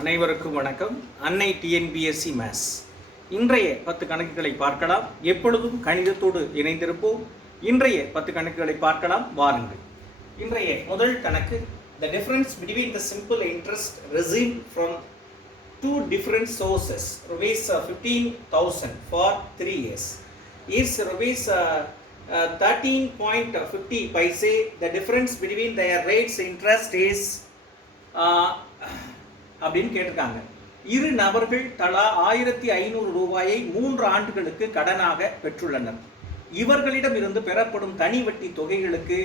அனைவருக்கும் வணக்கம். அன்னை டிஎன்பிஎஸ்சி மேத்ஸ் இன்றைய 10 கணக்குகளை பார்க்கலாம். எப்பொழுதும் கணிதத்தோடு இணைந்திருப்போம். இன்றைய 10 கணக்குகளை பார்க்கலாம் வாருங்கள். இன்றைய முதல் கணக்கு, the difference between the simple interest received from two different sources, rupees 15,000 for 3 years is rupees 13.50 paise. The difference between their rates interest is அப்படின்னு கேட்டிருக்காங்க. இரு நபர்கள் தலா 1500 ரூபாயை 3 ஆண்டுகளுக்கு கடனாக பெற்றுள்ளனர். இவர்களிடம் இருந்து பெறப்படும் தனி வட்டி தொகைகளுக்கு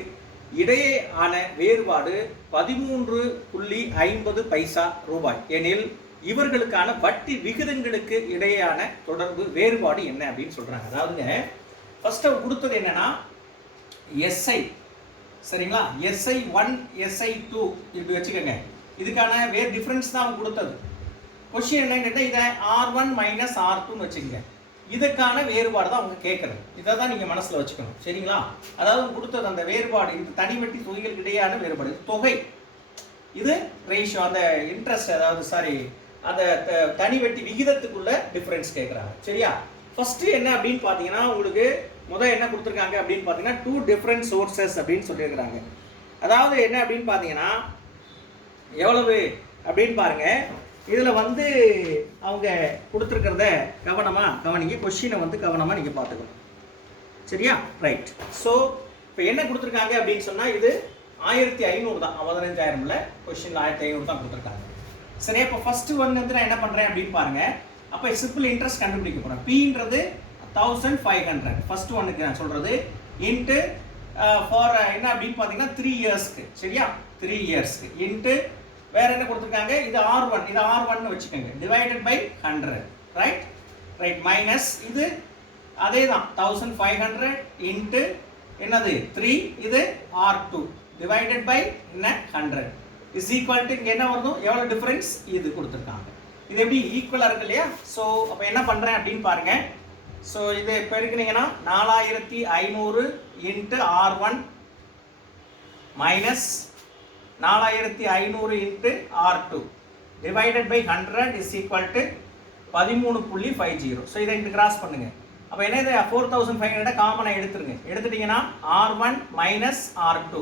இடையே ஆன வேறுபாடு 13.50 பைசா ரூபாய் எனில் இவர்களுக்கான வட்டி விகிதங்களுக்கு இடையேயான தொடர்பு வேறுபாடு என்ன அப்படின்னு சொல்றாங்க. அதாவதுங்க ஃபர்ஸ்ட் அவர் கொடுத்தது என்னன்னா எஸ்ஐ, சரிங்களா? எஸ்ஐ 1 எஸ்ஐ 2 இப்படி வச்சுக்கோங்க. இதுக்கான வேறு டிஃப்ரென்ஸ் தான் அவங்க கொடுத்தது. கொஸ்டின் என்னன்னு கேட்டால் இதை R1 மைனஸ் R2ன்னு வச்சுக்கோங்க. இதுக்கான வேறுபாடு தான் அவங்க கேட்குறது. இதை தான் நீங்கள் மனசில் வச்சுக்கணும், சரிங்களா? அதாவது கொடுத்தது அந்த வேறுபாடு, இது தனிவட்டி தொகைகளுக்கு இடையான வேறுபாடு, இது தொகை, இது ரேஷியோ, அந்த இன்ட்ரெஸ்ட், அதாவது அந்த தனிவட்டி விகிதத்துக்குள்ள டிஃப்ரென்ஸ் கேட்குறாங்க, சரியா? ஃபர்ஸ்ட் என்ன அப்படின்னு பார்த்தீங்கன்னா உங்களுக்கு முதல் என்ன கொடுத்துருக்காங்க அப்படின்னு பார்த்தீங்கன்னா 2 டிஃப்ரெண்ட் சோர்சஸ் அப்படின்னு சொல்லியிருக்கிறாங்க. அதாவது என்ன அப்படின்னு பார்த்தீங்கன்னா எவ்வளவு அப்படின்னு பாருங்க. இதில் அவங்க கொடுத்துருக்கிறத கவனிங்க. கொஸ்டினை கவனமாக நீங்கள் பார்த்துக்கணும், சரியா? ரைட். ஸோ இப்போ என்ன கொடுத்துருக்காங்க அப்படின்னு சொன்னால் இது 1500 தான், 15,000 கொஸ்டினில் 1500 தான் கொடுத்துருக்காங்க. சரி, அப்போ ஃபர்ஸ்ட் நான் என்ன பண்ணுறேன் அப்படின்னு பாருங்க. அப்போ சிம்பிள் இன்ட்ரெஸ்ட் கண்டுபிடிக்க போகிறேன். Pன்றது 1500 ஃபர்ஸ்ட் ஒன்னுக்கு நான் சொல்கிறது இன்ட்டு ஃபார் என்ன அப்படின்னு பார்த்தீங்கன்னா 3 இயர்ஸ்க்கு, சரியா? 3 இயர்ஸ்க்கு இன்ட்டு வேற என்ன கொடுத்துருக்காங்க, இது R1, இது R1 வச்சுக்கோங்க, டிவைடட் பை 100, ரைட் மைனஸ் இது அதே தான் 1500 இன்ட்டு என்னது 3, இது R2 டிவைடட் பை என்ன 100 இஸ் ஈக்குவல் டு இங்கே என்ன வருது, எவ்வளோ டிஃபரன்ஸ் இது கொடுத்துருக்காங்க. இது எப்படி ஈக்குவலாக இருக்கு இல்லையா? ஸோ அப்போ என்ன பண்ணுறேன் அப்படின்னு பாருங்க. ஸோ இது இப்போ இருக்குனீங்கன்னா 4500 into R1 minus 4500 into R2 divided by 100 is equal to 13.50. So இதை இங்கே கிராஸ் பண்ணுங்க. அப்போ என்ன, இது 4500 காமனாக எடுத்துட்டீங்கன்னா R1 மைனஸ் R2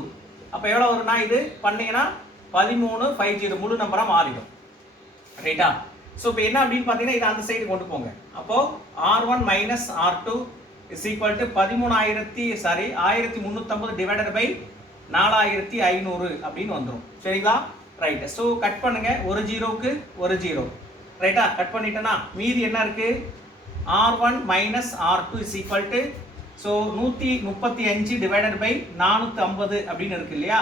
அப்போ எவ்வளோ வரும்னா, இது பண்ணீங்கன்னா 13.50 முழு நம்பராக மாறிடும், ரைட்டா? ஸோ இப்போ என்ன அப்படின்னு பார்த்தீங்கன்னா இதை அந்த சைடு கொண்டு போங்க. அப்போது R1 minus R2 is equal to 1350 divided by 4500 அப்படின்னு வந்துடும், சரிங்களா? ரைட். ஸோ கட் பண்ணுங்க, ஒரு ஜீரோவுக்கு ஒரு ஜீரோ, ரைட்டா? கட் பண்ணிட்டேன்னா மீதி என்ன இருக்கு, R1 minus R2 is equal to, so 135 divided by 450 அப்படின்னு இருக்கு இல்லையா?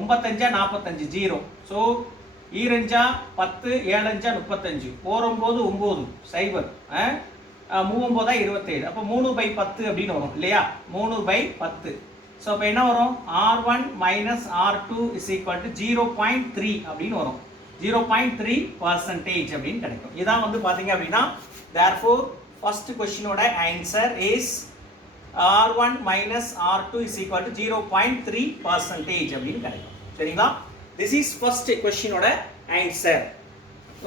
95 45 ஜீரோ. ஸோ 2 10 7 35 4 9 9 0 39 27. அப்போ 3/10 அப்படின்னு வரும் இல்லையா? 3/10. ஸோ அப்போ என்ன வரும், R1 minus R2 is equal to 0.3 அப்படின்னு வரும். 0.3% அப்படின்னு கிடைக்கும். இதான் பார்த்தீங்க அப்படின்னா therefore ஃபர்ஸ்ட் கொஸ்டினோட answer is R1 minus R2 is equal to 0.3% அப்படின்னு கிடைக்கும், சரிங்களா? திஸ் இஸ் ஃபர்ஸ்ட் கொஸ்டினோட ஆன்சர்,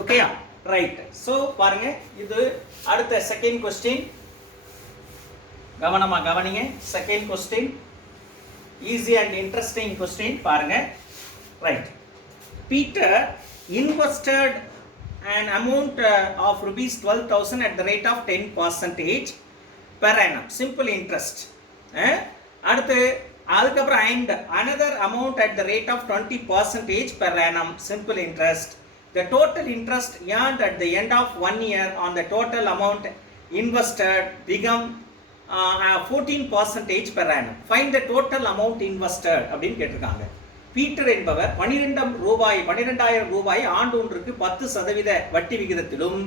ஓகேயா? ரைட். ஸோ பாருங்க, இது அடுத்த செகண்ட் கொஸ்டின், கவனமாக கவனிங்க. Second question easy and interesting question பாருங்க. ரைட். Peter invested an amount of rupees 12,000 at the rate of 10% per annum, simple interest. அதுக்கப்புறம் and another amount at the rate of 20% per annum, simple interest. The total interest earned at the end of 1 year on the total amount invested become 14% per annum. Find the total amount invested அப்படின்னு கேட்டிருக்காங்க. Peter என்பவர் 12,000 ரூபாய் ஆண்டொன்றுக்கு 10% வட்டி விகிதத்திலும்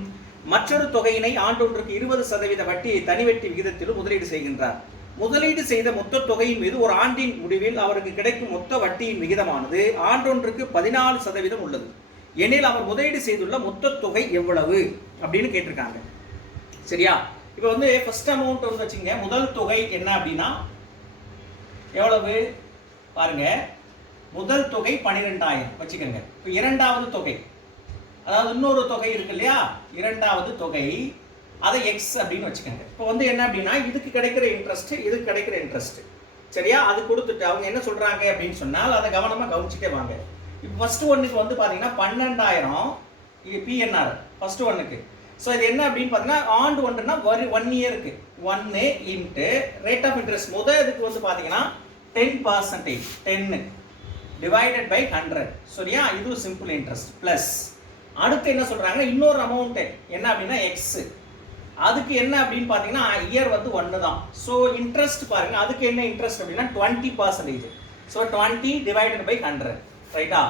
மற்றொரு தொகையினை ஆண்டொன்றுக்கு 20% வட்டி தனிவட்டி விகிதத்திலும் முதலீடு செய்கின்றார். முதலீடு செய்த மொத்த தொகையின் மீது ஒரு ஆண்டின் முடிவில் அவருக்கு கிடைக்கும் மொத்த வட்டியின் விகிதமானது ஆண்டொன்றுக்கு 14% உள்ளது எனில் அவர் முதலீடு செய்துள்ள மொத்த தொகை எவ்வளவு அப்படின்னு கேட்டிருக்காங்க, சரியா? இப்போ ஃபர்ஸ்ட் அமௌண்ட் வச்சுங்க. முதல் தொகை என்ன அப்படின்னா எவ்வளவு பாருங்க, முதல் தொகை 12,000 வச்சுக்கோங்க. இப்போ இரண்டாவது தொகை அதாவது இன்னொரு தொகை இருக்கு இல்லையா, இரண்டாவது தொகை, அதை எக்ஸ் அப்படின்னு வச்சுக்கோங்க. இப்போ வந்து என்ன அப்படின்னா இதுக்கு கிடைக்கிற இன்ட்ரெஸ்ட், இதுக்கு கிடைக்கிற இன்ட்ரெஸ்ட், சரியா? அது கொடுத்துட்டு அவங்க என்ன சொல்றாங்க அப்படின்னு சொன்னால் அதை கவனமா கவனிச்சுட்டே வாங்க. இப்போ ஃபர்ஸ்ட் ஒன்னுக்கு வந்து பாத்தீங்கன்னா 12,000 இது பிஎன்ஆர் ஃபர்ஸ்ட் ஒன்னுக்கு. ஸோ இது என்ன அப்படின்னு பார்த்தீங்கன்னா ஆண்டு ஒன்றுனா 1 இயருக்கு 1 இன்ட்டு ரேட் ஆஃப் இன்ட்ரெஸ்ட் இதுக்கு வந்து பார்த்தீங்கன்னா 10%, 10 டிவைடட் பை 100, சரியா? இது சிம்பிள் இன்ட்ரெஸ்ட் ப்ளஸ் அடுத்து என்ன சொல்றாங்க, இன்னொரு அமௌண்ட் என்ன அப்படின்னா எக்ஸ், அதுக்கு என்ன அப்படின்னு பார்த்தீங்கன்னா இயர் வந்து 1 தான். ஸோ இன்ட்ரெஸ்ட் பாருங்க, அதுக்கு என்ன இன்ட்ரெஸ்ட் அப்படின்னா 20%. ஸோ 20 டிவைடட் பை 100, ரைட்டா,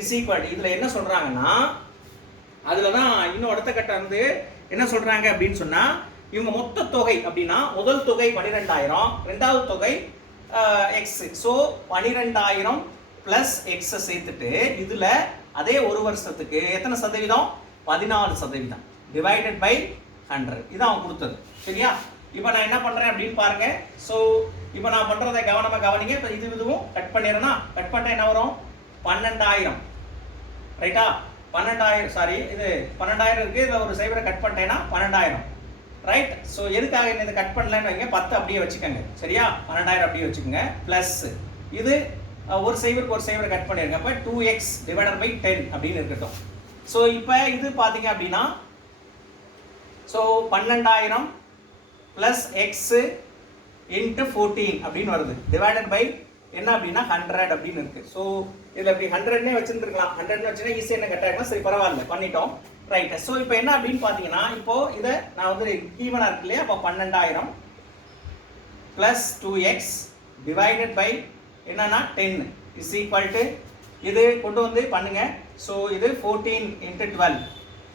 இஸ் ஈக்குவல். இதில் என்ன சொல்றாங்கன்னா அதில் தான் இன்னும் அடுத்த கட்டம் வந்து என்ன சொல்றாங்க அப்படின்னு சொன்னா இவங்க மொத்த தொகை அப்படின்னா முதல் தொகை 12,000, ரெண்டாவது தொகை எக்ஸ். ஸோ 12,000 பிளஸ் எக்ஸ் சேர்த்துட்டு இதுல அதே ஒரு வருஷத்துக்கு எத்தனை சதவீதம், 14% டிவைடட் பை 100, இது அவன் கொடுத்தது, சரியா? இப்போ நான் என்ன பண்றேன் அப்படின்னு பாருங்க. ஸோ இப்போ நான் பண்றதை கவனமா கவனிங்க. இப்போ இதுவும் கட் பண்ணிடுறேன்னா, கட் பண்ணிட்டா என்ன வரும், 12,000, ரைட்டா? 12,000, சாரி இது 12,000 இருக்கு, இதில் ஒரு சைபரை கட் பண்ணிட்டேன்னா 12,000, ரைட்? ஸோ எதுக்காக இதை கட் பண்ணலன்னு வைங்க, 10 அப்படியே வச்சுக்கோங்க, சரியா? 12,000 அப்படியே வச்சுக்கோங்க ப்ளஸ் இது ஒரு சைபருக்கு ஒரு சைபரை கட் பண்ணிருங்க. அப்போ 2x டிவைடட் பை 10 அப்படின்னு இருக்கட்டும். ஸோ இப்போ இது பார்த்தீங்க அப்படின்னா ஸோ 12,000 ப்ளஸ் எக்ஸ் இன்ட்டு 14 அப்படின்னு வருது, டிவைடட் பை என்ன அப்படின்னா 100 அப்படின்னு இருக்கு. ஸோ இதில் இப்படி 100னே வச்சுருந்துருக்கலாம், 100 வச்சுன்னா ஈஸியாக என்ன கட் ஆகிடும், சரி பரவாயில்ல பண்ணிட்டோம், ரைட்? ஸோ இப்போ என்ன அப்படின்னு பார்த்தீங்கன்னா இப்போ இதை நான் வந்து ஈவனாக இருக்கு இல்லையா, அப்போ 12,000 ப்ளஸ் 2x டிவைடட் பை என்னன்னா 10 இஸ் ஈக்குவல் டு இது கொண்டு வந்து பண்ணுங்க. ஸோ இது 14 into 12,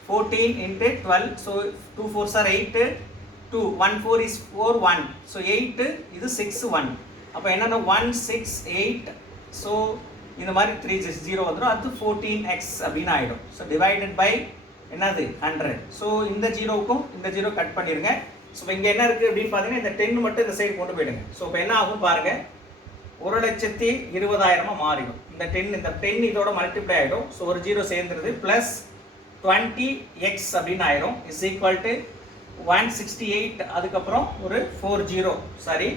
14 into 12, so 2 4s are 8, 2 1 4 is 4 1, so 8 இது 6 1, அப்போ என்னன்னா 1 6 8, ஸோ இந்த மாதிரி 3 0 வந்துடும், அது 14x அப்படின்னு ஆகிடும். ஸோ டிவைடட் பை என்னது 100. ஸோ இந்த ஜீரோவுக்கும் இந்த ஜீரோ கட் பண்ணிடுங்க. ஸோ இங்கே என்ன இருக்குது அப்படின்னு பார்த்தீங்கன்னா இந்த 10 மட்டும் இந்த சைடு கொண்டு போயிடுங்க. ஸோ இப்போ என்ன ஆகும் பாருங்க, 1,20,000 மாறிடும். இந்த 10 இதோட மல்டிப்ளை ஆகிடும். ஸோ ஒரு ஜீரோ சேர்ந்துருது ப்ளஸ் 20x அப்படின்னு ஆயிடும் இஸ் ஈக்குவல் டு 168, அதுக்கப்புறம் ஒரு 4 0, சாரி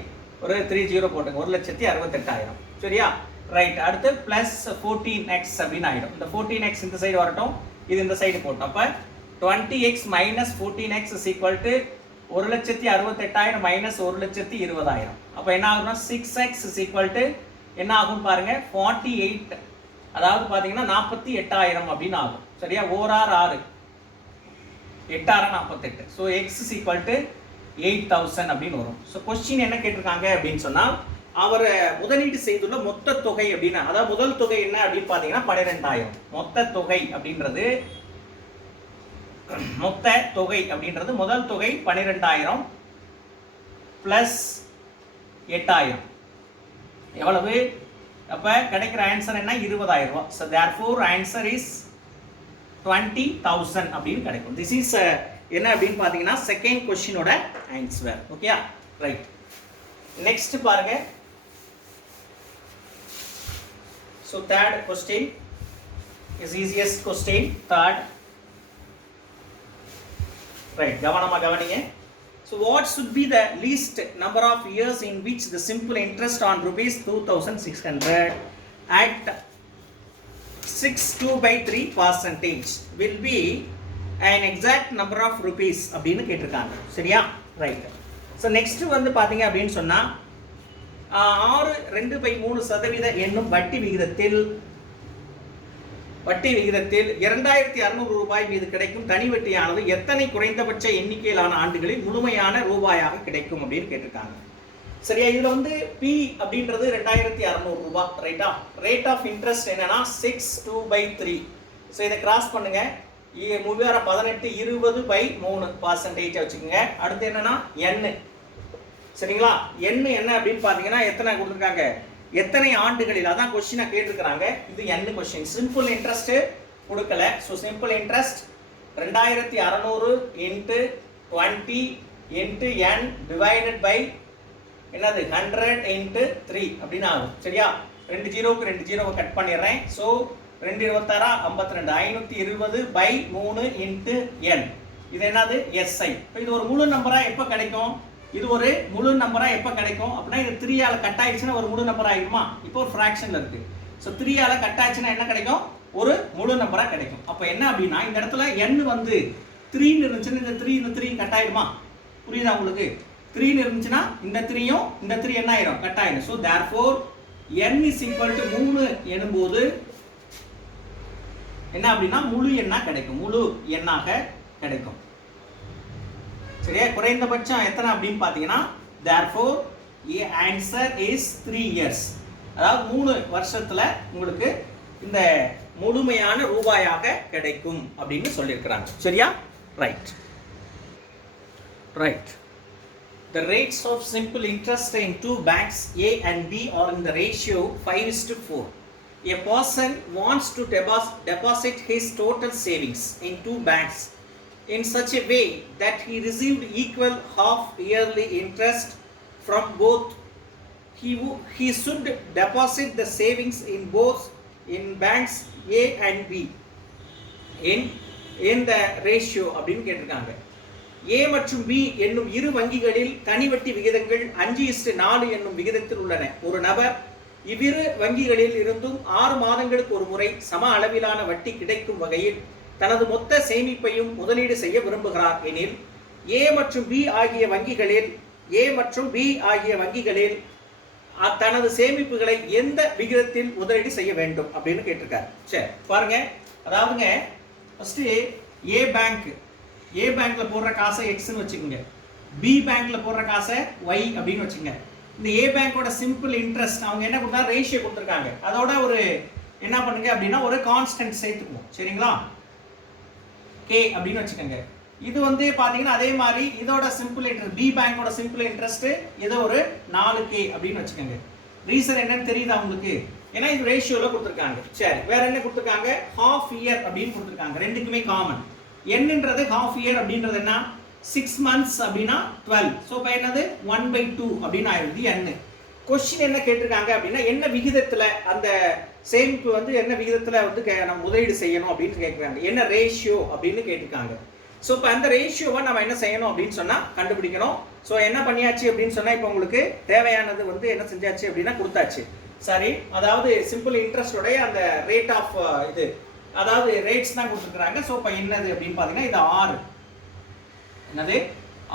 ஒரு 3 0 போட்டுங்க, 1,68,000, சரியா? ரைட். அடுத்து பிளஸ் 14x அப்படின்னு ஆகிடும். இந்த 14x இந்த சைடு வரட்டும், இது இந்த சைடு போட்டோம். அப்போ 20x minus 14x is equal to 1,68,000 minus 1,20,000. அப்போ என்ன ஆகும்னா 6x இஸ் ஈக்குவல் டு என்ன ஆகும் பாருங்க 48, அதாவது பார்த்தீங்கன்னா 48,000 அப்படின்னு ஆகும், சரியா? ஓரார் 6, 8 48. So X is equal to 8,000 அப்படின்னு வரும். ஸோ கொஸ்டின் என்ன கேட்டிருக்காங்க அப்படின்னு சொன்னால் அவர் முதலீடு செய்துள்ள மொத்த தொகை அப்படின்னா, அதாவது முதல் தொகை என்ன அப்படின்னு பார்த்தீங்கன்னா 12,000. மொத்த தொகை அப்படின்றது முதல் தொகை 12,000 பிளஸ் 8,000 எவ்வளவு? அப்போ கிடைக்கிற ஆன்சர் என்ன 20,000. ஸோ தேர்ஃபோர் ஆன்சர் இஸ் 20,000 அப்படின்னு கிடைக்கும். திஸ் இஸ் என்ன அப்படின்னு பார்த்தீங்கன்னா செகண்ட் கொஸ்டினோட ஆன்சர். Okay, right. நெக்ஸ்ட் பாருங்க. So third question is easiest question. Third, right, கவனமா கவனிங்க. So what should be the least number of years in which the simple interest on rupees 2,600 at 6.2/3% will be an exact number of rupees அப்படின்னு கேட்டிருக்காங்க, சரியா? Right. So next வந்து பார்த்தீங்க அப்படின்னு சொன்னால் 6.2/3% என்னும் வட்டி விகிதத்தில் 2,600 ரூபாய் மீது கிடைக்கும் தனி வட்டியானது எத்தனை குறைந்தபட்ச எண்ணிக்கையிலான ஆண்டுகளில் முழுமையான ரூபாயாக கிடைக்கும் அப்படின்னு கேட்டிருக்காங்க, சரியா? இதுல வந்து பி அப்படின்றது 2,600 ரூபாய், ரைட்டா? ரேட் ஆஃப் இன்ட்ரெஸ்ட் என்னன்னா 6.2/3. ஸோ இதை கிராஸ் பண்ணுங்க, 18 20/3% வச்சுக்கோங்க. அடுத்து என்னன்னா n, சரிங்களா? n என்ன அப்படின்னு பார்த்தீங்கன்னா எத்தனை கொடுத்துருக்காங்க, எத்தனை ஆண்டுகளில், அதான் கொஸ்டினை கேட்டிருக்கிறாங்க. இது n கொஸ்டின். சிம்பிள் இன்ட்ரெஸ்ட் கொடுக்கல. So simple interest 2,600 into 20 into n divided by என்னது 100 இன்ட்டு 3 அப்படின்னு ஆகும், சரியா? 2 ஜீரோவுக்கு 2 ஜீரோவை கட் பண்ணிடுறேன். So 2 26 52 520 by 3 into n. இது என்னது SI. இப்போ இது ஒரு முழு நம்பரா எப்போ கிடைக்கும்? இது ஒரு முழு நம்பரா எப்போ கிடைக்கும் அப்படின்னா இது 3 ஆல கட் ஆயிடுச்சுன்னா ஒரு முழு நம்பர் ஆகிடுமா? இப்போ ஒரு ஃப்ராக்ஷன்ல இருக்கு. ஸோ 3 ஆல கட் ஆச்சுன்னா என்ன கிடைக்கும்? ஒரு முழு நம்பரா கிடைக்கும். அப்போ என்ன அப்படின்னா இந்த இடத்துல n வந்து 3 இருந்துச்சுன்னா இந்த 3 கட் ஆயிடுமா? புரியுதா உங்களுக்கு? 3 இருந்துச்சுன்னா இந்த 3யும் இந்த 3 என்ன ஆயிடும்? கட் ஆயிடும். So therefore n is equal to 3 எனும்போது என்ன அப்படின்னா முழு எண்ணா கிடைக்கும், முழு எண்ணாக கிடைக்கும். சரியா? குறைந்தபட்சம் எத்தனை அப்படின்னு பார்த்தீங்கன்னா therefore answer is 3 years. அதாவது 3 வருஷத்துல உங்களுக்கு இந்த முழுமையான ரூபாயாக கிடைக்கும் அப்படின்னு சொல்லியிருக்கிறாங்க. சரியா? Right. The rates of simple interest in two banks A and B are in the ratio 5:4. A person wants to deposit his total savings in two banks in such a way that he received equal half yearly interest from both. He should deposit the savings in banks A and B in the ratio அப்படின்னு கேட்டிருக்காங்க. A மற்றும் B என்னும் இரு வங்கிகளில் தனி வட்டி விகிதங்கள் 5:4 என்னும் விகிதத்தில் உள்ளன. ஒரு நபர் இவ்விரு வங்கிகளில் இருந்தும் 6 மாதங்களுக்கு ஒரு முறை சம அளவிலான வட்டி கிடைக்கும் வகையில் தனது மொத்த சேமிப்பையும் முதலீடு செய்ய விரும்புகிறார் எனில் A மற்றும் B ஆகிய வங்கிகளில் தனது சேமிப்புகளை எந்த விகிதத்தில் முதலீடு செய்ய வேண்டும் அப்படின்னு கேட்டிருக்காரு. சரி பாருங்க, அதாவதுங்க ஃபர்ஸ்ட் ஏ பேங்க்ல போடுற காசை எக்ஸ்ன்னு வச்சுக்கோங்க, பி பேங்க்ல போடுற காசை ஒய் அப்படின்னு வச்சுக்கோங்க. இந்த ஏ பேங்கோட சிம்பிள் இன்ட்ரெஸ்ட் அவங்க என்ன கொடுத்தா ரேஷியோ கொடுத்துருக்காங்க, அதோட ஒரு என்ன பண்ணுங்க அப்படின்னா ஒரு கான்ஸ்டன்ட் சேர்த்துக்குவோம். சரிங்களா? கே அப்படின்னு வச்சுக்கோங்க. இது வந்து பாத்தீங்கன்னா அதே மாதிரி இதோட சிம்பிள் இன்ட்ரெஸ்ட் பி பேங்கோட சிம்பிள் இன்ட்ரெஸ்ட் இது ஒரு 4K அப்படின்னு வச்சுக்கோங்க. ரீசன் என்னன்னு தெரியுதா உங்களுக்கு? ஏன்னா இது ரேஷியோல கொடுத்துருக்காங்க. சரி, வேற என்ன கொடுத்துருக்காங்க? ஹாஃப் இயர் அப்படின்னு கொடுத்துருக்காங்க. ரெண்டுக்குமே காமன். என்னன்றது ஹாஃப் இயர் அப்படின்றது என்ன? 6 months அப்படின்னா 12. ஸோ இப்போ என்னது 1/2 அப்படின்னு ஆயிடுது n. கொஸ்டின் என்ன கேட்டிருக்காங்க அப்படின்னா என்ன விகிதத்தில் அந்த சேமிப்பு வந்து என்ன விகிதத்தில் வந்து நம்ம முதலீடு செய்யணும் அப்படின்னு கேட்குறாங்க. என்ன ரேஷியோ அப்படின்னு கேட்டிருக்காங்க. ஸோ இப்போ அந்த ரேஷியோவை நம்ம என்ன செய்யணும் அப்படின்னு சொன்னால் கண்டுபிடிக்கணும். ஸோ என்ன பண்ணியாச்சு அப்படின்னு சொன்னால் இப்போ உங்களுக்கு தேவையானது வந்து என்ன செஞ்சாச்சு அப்படின்னா கொடுத்தாச்சு. சரி, அதாவது சிம்பிள் இன்ட்ரெஸ்டோடைய அந்த ரேட் ஆஃப் இது அதாவது ரேட்ஸ் தான் கொடுத்துருக்குறாங்க. ஸோ இப்போ என்னது அப்படின்னு பார்த்தீங்கன்னா இது 6. என்னது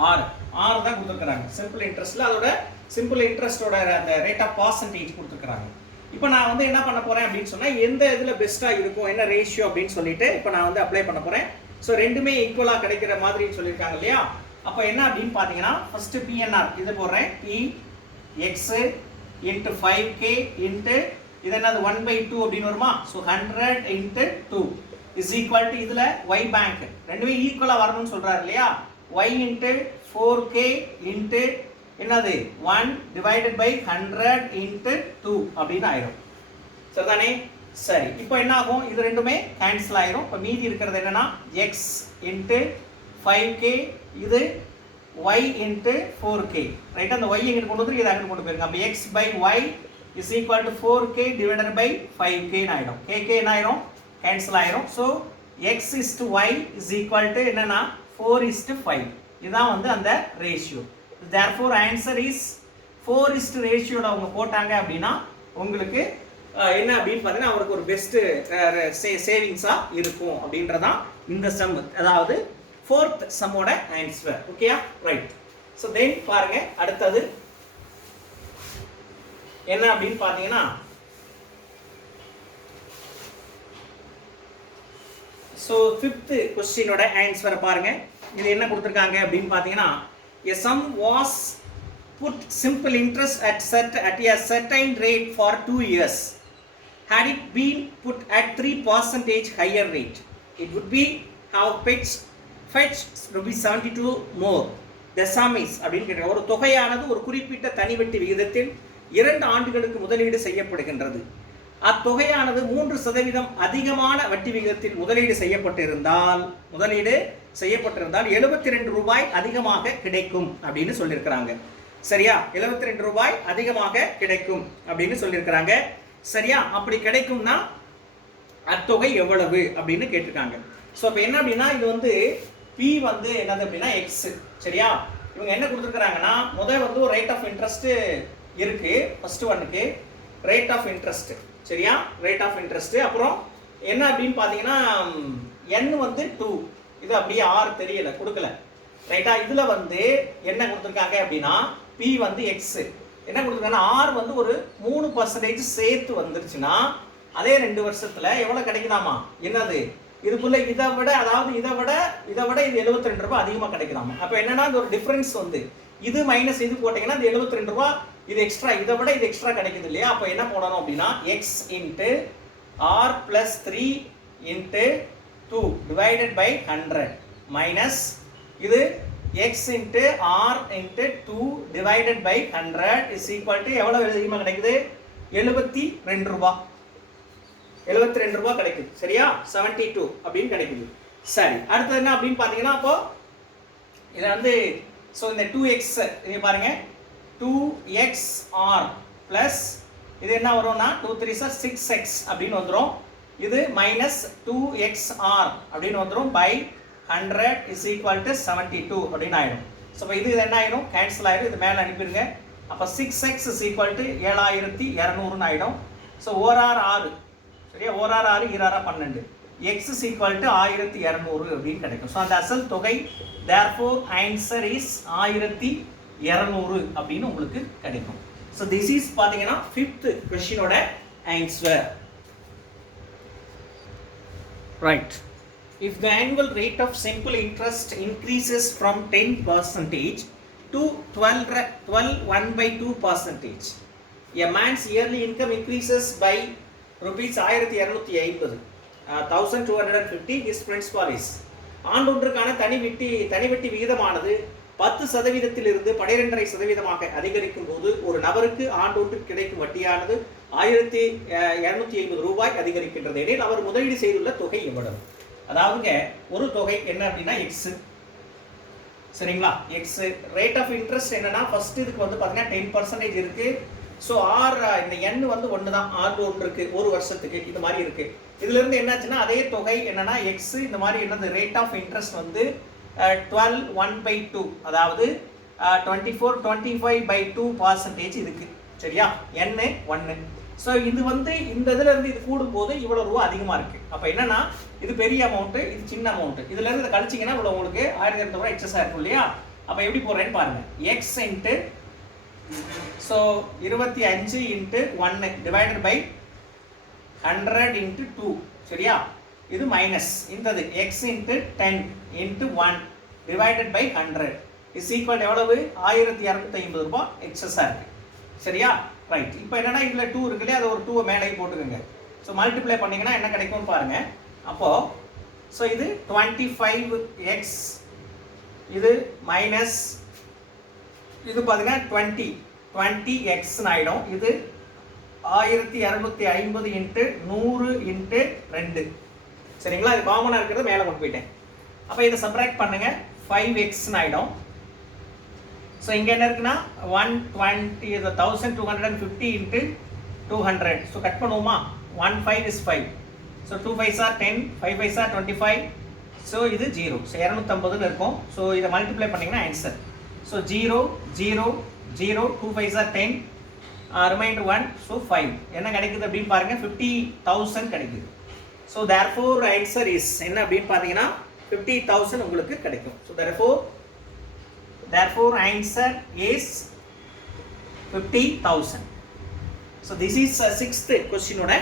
6 தான் கொடுத்துருக்குறாங்க சிம்பிள் இன்ட்ரெஸ்ட்ல. அதோட சிம்பிள் இன்ட்ரெஸ்டோட அந்த ரேட் ஆஃப் பர்சன்டேஜ் கொடுத்துருக்குறாங்க. இப்போ நான் வந்து என்ன பண்ண போறேன் அப்படின்னு சொன்னா எந்த இதுல பெஸ்டா இருக்கும் என்ன ரேஷியோ அப்படின்னு சொல்லிட்டு இப்போ நான் வந்து அப்ளை பண்ண போறேன். ஸோ ரெண்டுமே ஈக்குவலா கிடைக்கிற மாதிரி சொல்லியிருக்காங்க இல்லையா? அப்போ என்ன அப்படின்னு பார்த்தீங்கன்னா ஃபர்ஸ்ட் பிஎன்ஆர் இது போடுறேன். P(x) × 5K இன்ட்டு இது என்னது 1/2 அப்படின்னு வருமா? ஸோ 100 × 2 இஸ் ஈக்குவல் டு இதுல y பேங்க் ரெண்டுமே ஈக்குவலா வரணும்னு சொல்றாரு இல்லையா? y × 4K இன்ட்டு என்னது 1 டிவைடட் பை 100 × 2 அப்படின்னு ஆயிடும். சரிதானே? சரி, இப்போ என்ன ஆகும்? இது ரெண்டுமே கேன்சல் ஆயிரும். இப்போ மீதி இருக்கிறது என்னன்னா x × 5K இது y × 4K. ரைட், அந்த y இங்க கொண்டு வந்து இதை அங்க கொண்டு போயிருங்க. அப்போ x/y is equal to 4K divided by 5K ஆயிடும். kk என்ன ஆயிரும்? கேன்சல் ஆயிரும். So x/y is equal to என்னன்னா 4:5. இதுதான் வந்து அந்த ரேஷியோ. therefore answer is 4 ரேஷியோட அவங்க போட்டாங்க அப்படின்னா உங்களுக்கு என்ன அப்படின்னு பார்த்தீங்கன்னா அவருக்கு ஒரு பெஸ்ட் சேவிங்ஸா இருக்கும் அப்படின்றதான் இந்த சம், அதாவது 4th சம்மோட ஆன்சர். ஓகேயா? ரைட். ஸோ தென் பாருங்க அடுத்தது என்ன அப்படின்னு பார்த்தீங்கன்னா ஸோ 5th கொஸ்டினோட ஆன்சரை பாருங்க. இது என்ன கொடுத்துருக்காங்க அப்படின்னு பார்த்தீங்கன்னா a sum was put simple interest at a certain rate for 2 years. Had it been put at 3% higher rate, it would be have fetched ₹72 more. The sum is அப்படின்னு ஒரு தொகையானது ஒரு குறிப்பிட்ட தனிவட்டி விகிதத்தில் 2 ஆண்டுகளுக்கு முதலீடு செய்யப்படுகின்றது. அத்தொகையானது 3% அதிகமான வட்டி விகிதத்தில் முதலீடு செய்யப்பட்டிருந்தால் ₹72 அதிகமாக கிடைக்கும் அப்படின்னு சொல்லியிருக்கிறாங்க. சரியா? ₹72 அதிகமாக கிடைக்கும் அப்படின்னு சொல்லியிருக்கிறாங்க. சரியா? அப்படி கிடைக்கும்னா அத்தொகை எவ்வளவு அப்படின்னு கேட்டிருக்காங்க. ஸோ இப்போ என்ன அப்படின்னா இது வந்து பி வந்து என்னது அப்படின்னா எக்ஸ். சரியா? இவங்க என்ன கொடுத்துருக்குறாங்கன்னா முதல் வந்து ஒரு ரேட் ஆஃப் இன்ட்ரெஸ்ட் இருக்கு. ஃபர்ஸ்ட் ஒன்னுக்கு ரேட் ஆஃப் இன்ட்ரெஸ்ட். சரியா? Rate of interest. அப்புறம் என்ன அப்படின்னு பார்த்தீங்கன்னா என் வந்து 2. இது அப்படியே ஆர் தெரியல கொடுக்கல. ரைட்டா? இதுல வந்து என்ன கொடுத்துருக்காங்க அப்படின்னா பி வந்து எக்ஸ். என்ன கொடுத்துருக்காங்கன்னா ஆர் வந்து ஒரு 3% சேர்த்து வந்துருச்சுன்னா அதே 2 வருஷத்துல எவ்வளவு கிடைக்குதாமா? என்னது இதுக்குள்ள இதை விட அதாவது இதை விட இது 72 ரூபாய் அதிகமாக கிடைக்குதாமா. அப்போ என்னன்னா இந்த ஒரு டிஃபரன்ஸ் வந்து இது மைனஸ் இது போட்டீங்கன்னா இந்த 72 ரூபாய் இது எக்ஸ்ட்ரா, இதை விட இது எக்ஸ்ட்ரா கிடைக்குது இல்லையா? அப்போ என்ன போடணும் அப்படின்னா x into r plus 3 into 2 divided by 100 minus இது x into r into 2 divided by 100 is equal to எவ்வளவு அதிகமாக கிடைக்குது? 72 ரூபாய். 72 ரூபாய் கிடைக்குது. சரியா? 72 அப்படின்னு கிடைக்குது. சரி, அடுத்தது என்ன அப்படின்னு பார்த்தீங்கன்னா அப்போ இதை வந்து ஸோ இந்த 2x இங்கே பாருங்க 2xr பிளஸ் இது என்ன வரும்னா 2 3 6x அப்படின்னு வந்துடும். இது மைனஸ் 2xr அப்படின்னு வந்துடும் பை 100 இஸ் ஈக்குவல் டு 72 அப்படின்னு ஆயிடும். ஸோ இப்போ இது என்ன ஆயிடும்? கேன்சல் ஆயிடும். இது மேலே அனுப்பிடுங்க. அப்போ 6x இஸ் ஈக்குவல் டு 7200 ஆயிடும். ஸோ ஓரார் 6. சரியா? ஓரார் 6 ஈராரா 12. x இஸ் ஈக்குவல் டு 1200 அப்படின்னு கிடைக்கும். ஸோ அந்த அசல் தொகை therefore answer is 1200 அப்படின்னு உங்களுக்கு கிடைக்கும். ஸோ திஸ் இஸ் பார்த்தீங்கன்னா 5th கொஸ்டினோட answer. Right. If the annual rate of simple interest increases from 10% to 12.1/2%, a man's yearly income increases by rupees 1250, 1250. His principal is ஆண்டொன்றுக்கான தனிவட்டி விகிதமானது 10% 12.5% அதிகரிக்கும் போது ஒரு நபருக்கு ஆண்டொன்று கிடைக்கும் வட்டியானது 1250 ரூபாய் அதிகரிக்கின்றது எனில் அவர் முதலீடு செய்துள்ள தொகை எவ்வளவு? அதாவதுங்க ஒரு தொகை என்ன அப்படின்னா எக்ஸ். சரிங்களா? எக்ஸ் ரேட் ஆஃப் இன்ட்ரெஸ்ட் என்னன்னா ஃபர்ஸ்ட் இதுக்கு வந்து பார்த்தீங்கன்னா 10% இருக்கு. ஸோ ஆர் இந்த எண் வந்து ஒன்று தான். ஆர் ஒன்று இருக்கு ஒரு வருஷத்துக்கு இது மாதிரி இருக்கு. இதுல இருந்து என்னாச்சுன்னா அதே தொகை என்னன்னா எக்ஸ் இந்த மாதிரி என்னது ரேட் ஆஃப் இன்ட்ரெஸ்ட் வந்து 12.1/2 அதாவது 25/2% இருக்கு. சரியா? என் 1. ஸோ இது வந்து இந்த இதுல இருந்து இது கூடும் போது இவ்வளவு ரூபா அதிகமா இருக்கு. அப்ப என்னன்னா இது பெரிய அமௌண்ட், இது சின்ன அமௌண்ட். இதுல இருந்து இதை கழிச்சிங்கன்னா இவ்வளவு உங்களுக்கு 1200 ரூபாய் எக்ஸஸா இருக்கும் இல்லையா? அப்ப எப்படி போடுறேன்னு பாருங்க. X into so 25 into 1 divided by 100 into 2. சரியா? இது மைனஸ் இந்தது X into 10 into 1 divided by 100 is equal எவ்வளவு? 1250 ரூபாய் எக்ஸஸா இருக்கு. சரியா? ரைட். இப்போ என்னன்னா இதுல 2 இருக்கு இல்லையா? அது ஒரு 2 மேலே போட்டுக்கோங்க. ஸோ மல்டிப்ளை பண்ணீங்கன்னா என்ன கிடைக்கும்னு பாருங்க. அப்போ ஸோ இது 25x இது மைனஸ் இது பார்த்தீங்கன்னா 20x ஆயிடும். இது 1250 இன்ட்டு 100 இன்ட்டு 2. சரிங்களா? இது காமனாக இருக்கிறது மேலே கொண்டு போயிட்டேன். அப்போ இதை சப்ராக்ட் பண்ணுங்க 5x ஆயிடும். ஸோ இங்கே என்ன இருக்குன்னா 120 1250 இன்ட்டு 200. ஸோ கட் பண்ணுவோமா? 1 5 is 5. So 2 5s are 10, 5 5s are 25. So இது 0. ஸோ 250 இருக்கும். ஸோ இதை மல்டிப்ளை பண்ணிங்கன்னா answer. So 0 0 0 2 5s are 10, remainder 1. So 5 என்ன கிடைக்குது அப்படின்னு பாருங்க 50,000 கிடைக்குது. ஸோ therefore answer is என்ன அப்படின்னு பார்த்தீங்கன்னா 50,000 உங்களுக்கு கிடைக்கும். So therefore answer is 50,000. So this is 6th question oda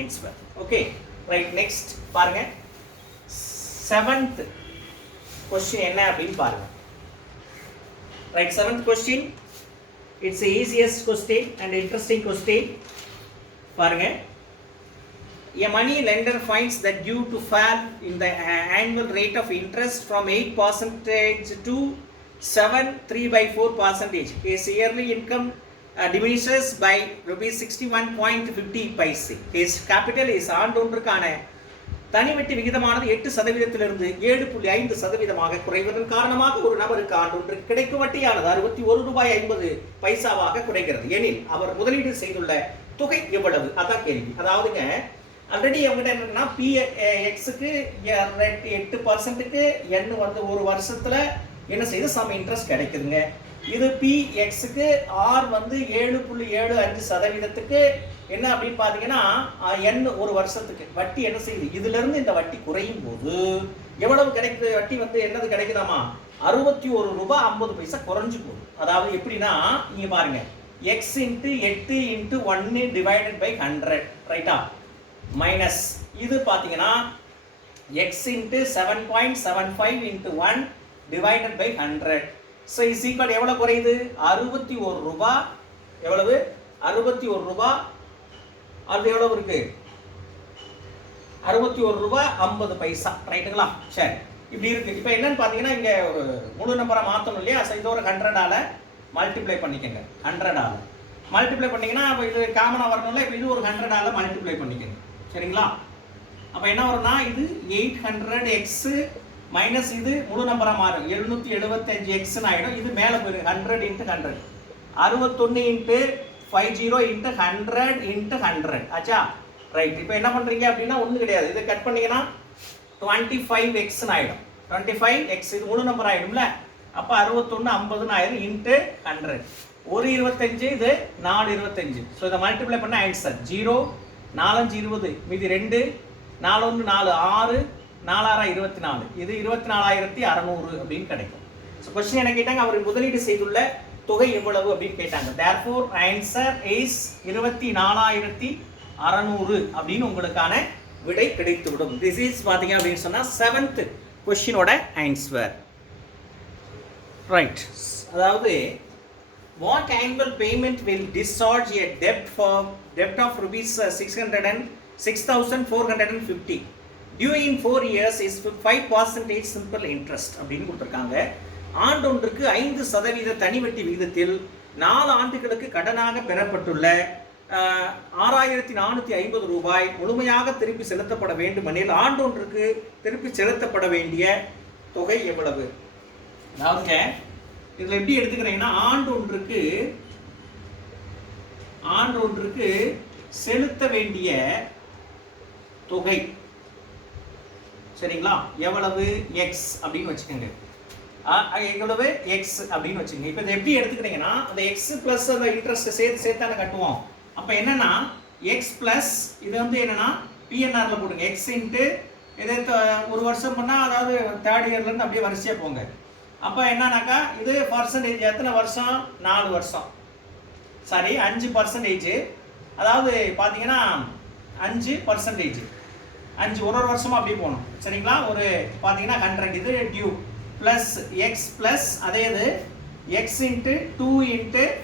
answer. Okay, right. Next பாருங்க 7th question என்ன அப்படினு பாருங்க. Right, 7th question, it's the easiest question and interesting question. பாருங்க, a money lender finds that due to fall in the annual rate of interest from 8% to 7.3/4%, his yearly income diminishes by rupees 61.50. His capital is ஆண்டொன்றுக்கான தனிவட்டி விகிதமானது 8% இருந்து 7.5% குறைவதன் காரணமாக ஒரு நபருக்கு ஆண்டொன்று கிடைக்கும் வட்டியானது 61 ரூபாய் 50 பைசாவாக குறைகிறது எனில் அவர் முதலீடு செய்துள்ள தொகை எவ்வளவு? அதான் கேள்வி. அதாவதுங்க ஆல்ரெடி அவங்ககிட்ட என்னன்னா பி எக்ஸுக்கு 8%க்கு என் வந்து ஒரு வருஷத்துல என்ன செய்யுது சம் இன்ட்ரெஸ்ட் கிடைக்குதுங்க. இது பி எக்ஸுக்கு ஆர் வந்து 7.75% என்ன அப்படின்னு பார்த்தீங்கன்னா என் ஒரு வருஷத்துக்கு வட்டி என்ன செய்யுது, இதுல இருந்து இந்த வட்டி குறையும் போது எவ்வளவு கிடைக்குது, வட்டி வந்து என்னது கிடைக்குதாமா 61 ரூபாய் 50 பைசா குறைஞ்சு போகுது. அதாவது எப்படின்னா நீங்க பாருங்க x × 8 × 1 டிவைடட் பை 100 ரைட்டா, மைனஸ் இது பார்த்தீங்கன்னா x × 7.75 × 1 divided by 100. So is equal to குறையுது 61 ரூபாய், எவ்வளவு 61 ரூபாய், அது எவ்வளவு இருக்கு 61 ரூபாய் 50 பைசா ரைட்டுங்களா. சரி இப்படி இருக்கு. இப்போ என்னன்னு பார்த்தீங்கன்னா இங்கே ஒரு முழு நம்பரை மாற்றணும் இல்லையா. ஸோ இது ஒரு 100ஆல மல்டிப்ளை பண்ணிக்கங்க. 100ஆல மல்டிப்ளை பண்ணிங்கன்னா இப்போ இது காமனாக வரணும்ல. இப்போ இது ஒரு 100ஆல மல்டிப்ளை பண்ணிக்கங்க சரிங்களா. அப்போ என்ன வரும்னா இது 800x மைனஸ் இது முழு நம்பராக மாறும் 775x ஆகிடும். இது மேலே போயிடும் 100 × 100 61 × 50 × 100 × 100 ஆச்சா. ரைட். இப்போ என்ன பண்ணுறீங்க அப்படின்னா ஒன்றும் கிடையாது, இதை கட் பண்ணிங்கன்னா 25x ஆகிடும். 25x இது முழு நம்பர் ஆகிடும்ல. அப்போ 61 50 ஆயிரும் இன்ட்டு 100. ஒரு 25 இது 4 25. ஸோ இதை மல்டிப்ளை பண்ண ஆன்சர் 0 4 5 20 மீதி 2 4 1 4 6 4 6 24. இது 24,600 அப்படின்னு கிடைக்கும். ஸோ கொஸ்டின் என்ன கேட்டாங்க, அவர் முதலீடு செய்துள்ள தொகை எவ்வளவு அப்படின்னு கேட்டாங்க. தேர்ஃபோர் ஆன்சர் இஸ் 24,600 அப்படின்னு உங்களுக்கான விடை கிடைத்துவிடும். திஸ் இஸ் பார்த்தீங்க அப்படின்னு சொன்னால் 7th கொஸ்டினோட ஆன்சர். ரைட். அதாவது what annual payment will discharge a debt of rupees 6,450 due in 4 years is 5% simple interest அப்படின்னு கொடுத்துருக்காங்க. ஆண்டொன்றுக்கு 5% தனி வட்டி விகிதத்தில் 4 ஆண்டுகளுக்கு கடனாக பெறப்பட்டுள்ள 6,450 ரூபாய் முழுமையாக திருப்பி செலுத்தப்பட வேண்டுமெனில் ஆண்டொன்றுக்கு திருப்பி செலுத்தப்பட வேண்டிய தொகை எவ்வளவு? அதாவது இதில் எப்படி எடுத்துக்கிறீங்கன்னா ஆண்டொன்றுக்கு செலுத்த வேண்டிய தொகை சரிங்களா எவ்வளவு எக்ஸ் அப்படின்னு வச்சுக்கோங்க. எவ்வளவு எக்ஸ் அப்படின்னு வச்சுக்கோங்க. இப்போ இதை எப்படி எடுத்துக்கிறீங்கன்னா அந்த எக்ஸ் பிளஸ் அந்த இன்ட்ரெஸ்ட் சேர்த்தானே கட்டுவோம். அப்போ என்னன்னா எக்ஸ் பிளஸ் இது வந்து என்னன்னா பிஎன்ஆர்ல போடுங்க. எக்ஸ் இன்ட்டு இதை ஒரு வருஷம் பண்ணால் அதாவது 3rd இயர்லேருந்து அப்படியே வரிசையாக போங்க. அப்போ என்னன்னாக்கா இது பர்சன்டேஜ் எத்தனை வருஷம் 4 வருஷம் சாரி 5%. அதாவது பார்த்தீங்கன்னா 5% 5 ஒரு வருஷமாக அப்படியே போகணும் சரிங்களா. ஒரு பார்த்தீங்கன்னா 100 இது டியூ ப்ளஸ் எக்ஸ் ப்ளஸ் அதே இது எக்ஸ் இன்ட்டு 2 ×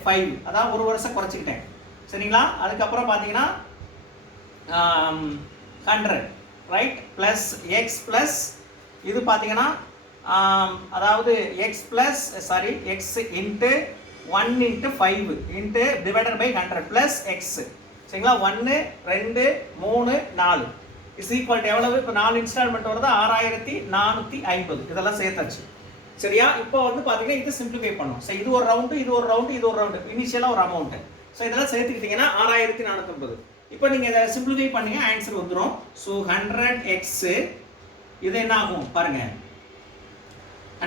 5 அதாவது ஒரு வருஷம் குறைச்சிக்கிட்டேன் சரிங்களா. அதுக்கப்புறம் பார்த்தீங்கன்னா 100 ரைட் ப்ளஸ் எக்ஸ் ப்ளஸ் இது பார்த்தீங்கன்னா அதாவது x plus sorry x into 1 × 5 into divided by 100 plus x சரிங்களா. 1 2 3 4 இஸ் ஈக்குவல் டு எவ்வளவு? இப்போ 4 இன்ஸ்டால்மெண்ட் வருது 6,450 இதெல்லாம் சேர்த்தாச்சு சரியா. இப்போ வந்து பார்த்தீங்கன்னா இது சிம்பிளிஃபை பண்ணும். ஸோ இது ஒரு ரவுண்டு இது ஒரு ரவுண்டு இது ஒரு ரவுண்டு இனிஷியலாக ஒரு அமௌண்ட்டு. ஸோ இதெல்லாம் சேர்த்துக்கிட்டிங்கன்னா 6,450. இப்போ நீங்கள் இதை சிம்பிளிஃபை பண்ணீங்க ஆன்சர் வந்துடும். ஸோ 100x இது என்ன ஆகும் பாருங்க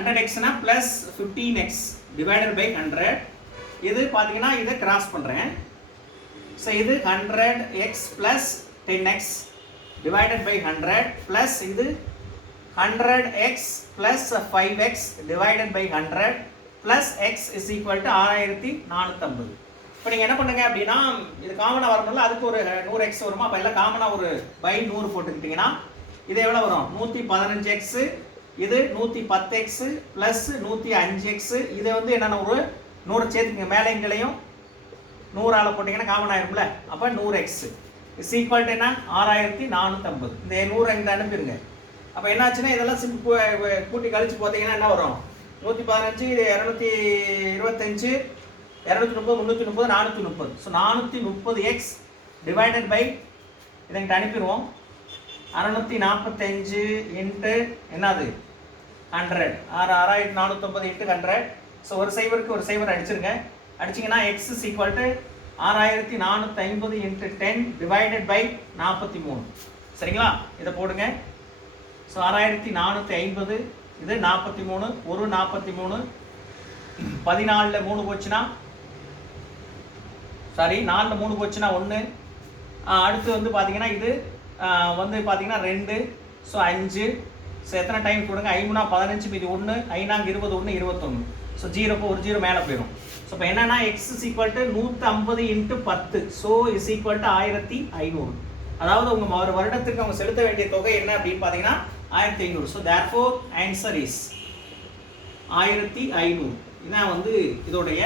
100xனா ப்ளஸ் 15x டிவைடட் பை 100. இது பார்த்தீங்கன்னா இதை கிராஸ் பண்ணுறேன். ஸோ இது 100x plus 10x divided by 100 plus இது 100x plus 5x divided by 100 plus x is equal to 6,450. இப்போ நீங்கள் என்ன பண்ணுங்க அப்படின்னா இது காமனாக வரணும்ல அதுக்கு ஒரு 100x வருமா. அப்போ எல்லாம் காமனாக ஒரு பை 100 போட்டுக்கிட்டிங்கன்னா இது எவ்வளோ வரும் 115x இது 110x ப்ளஸ் 105x இதை வந்து என்னென்ன ஒரு 100 சேர்த்துங்க மேலே எங்களையும் 100ஆல் போட்டிங்கன்னா காமன் ஆயிரும்ல. அப்போ 100x இஸ் ஈக்குவல் டு என்ன 6,450. இந்த 100 இங்கே அனுப்பிடுங்க. அப்போ என்னாச்சுன்னா இதெல்லாம் கூட்டி கழிச்சு பார்த்தீங்கன்னா என்ன வரும் 115 இது 225 230 330 430. ஸோ 430x டிவைடட் பை இதை இங்கிட்ட அனுப்பிடுவோம் 645 இன்ட்டு என்னது 100 6,450 இன்ட்டு 100. ஸோ ஒரு சைவருக்கு ஒரு சைவர் அடிச்சிருங்க. அடிச்சிங்கன்னா x is equal to 6450 into 10 divided by 43. சரிங்களா? இதை போடுங்க. ஸோ 6450 இது 43 ஒரு 43 14ல் 3 போச்சுன்னா சாரி 4ல் 3 போச்சுன்னா 1. அடுத்து வந்து பார்த்தீங்கன்னா இது வந்து பார்த்தீங்கன்னா 2. ஸோ 5. ஸோ எத்தனை டைம் கொடுங்க? 5 15 மீதி 1 5 21 21. ஸோ 0 ஒரு 0 மேலே போயிடும். ஸோ இப்போ என்னன்னா X is equal to 150 into 10. So is equal to 1500. அதாவது உங்கள் ஒரு வருடத்துக்கு அவங்க செலுத்த வேண்டிய தொகை என்ன அப்படின்னு பார்த்தீங்கன்னா 1500. So therefore answer is 1500. இதான் வந்து இதோடைய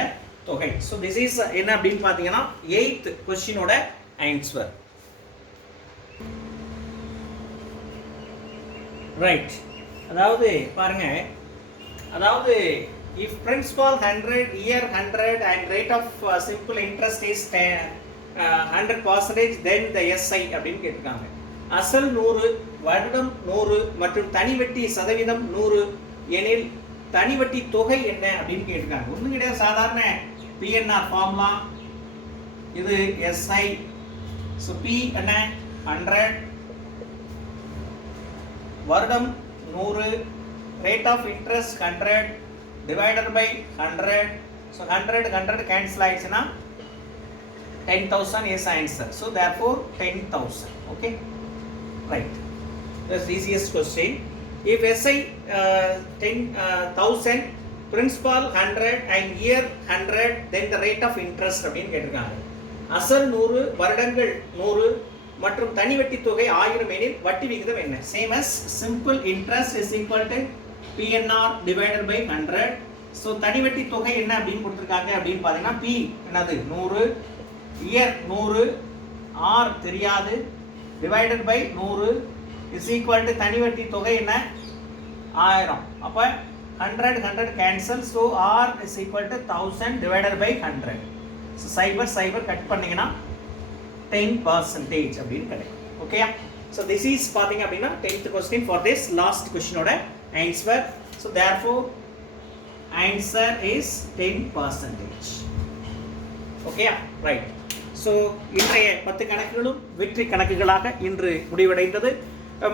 தொகை. ஸோ திஸ் இஸ் என்ன அப்படின்னு பார்த்தீங்கன்னா 8th கொஸ்டினோட ஆன்சர். ரைட். அதாவது பாருங்க, அதாவது if principal 100, year 100 and rate of simple interest is 100%, then the SI அப்படின்னு கேட்டிருக்காங்க. அசல் 100, வருடம் 100 மற்றும் தனிவட்டி சதவீதம் 100 எனில் தனிவட்டி தொகை என்ன அப்படின்னு கேட்டிருக்காங்க. ஒன்றும் கிடையாது, சாதாரண பிஎன்ஆர் ஃபார்முலா. இது SI. ஸோ பி என்ன 100, வருடம் 100, rate of interest 100 divided by 100. so 100 cancel ஆயிடுச்சுன்னா 10,000 is answer. so therefore 10,000. okay, right. That's the easiest question. If SI 10,000, principal 100 and year 100, then the rate of interest அப்படின்னு கேட்டிருக்காங்க. அசல் 100, வருடங்கள் 100 மற்றும் தனிவட்டி தொகை 1000 எனில் வட்டி விகிதம் என்ன? Same as simple interest is equal to PNR divided by 100. So தனிவட்டி தொகை என்ன அப்படின்னு கொடுத்துருக்காங்க அப்படின்னு பார்த்தீங்கன்னா P என்னது 100, இயர் 100, R தெரியாது, divided by 100 is equal to தனிவட்டி தொகை என்ன 1000. அப்போ 100 cancel. So R is equal to 1000 divided by 100. So சைபர் கட் பண்ணிங்கன்னா 10% அப்படின்னு கிடைக்கும். ஓகேயா? ஸோ திஸ் இஸ் பார்த்தீங்க அப்படின்னா 10th question for this last questionோட answer. so therefore answer is 10%. ஓகேயா? ரைட். ஸோ இன்றைய 10 கணக்குகளும் வெற்றி கணக்குகளாக இன்று முடிவடைந்தது.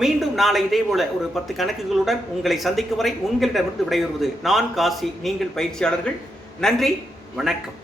மீண்டும் நாளை இதே போல ஒரு 10 கணக்குகளுடன் உங்களை சந்திக்கும் வரை உங்களிடமிருந்து விடைபெறுவது நான் காசி, நீங்கள் பயிற்சியாளர்கள். நன்றி, வணக்கம்.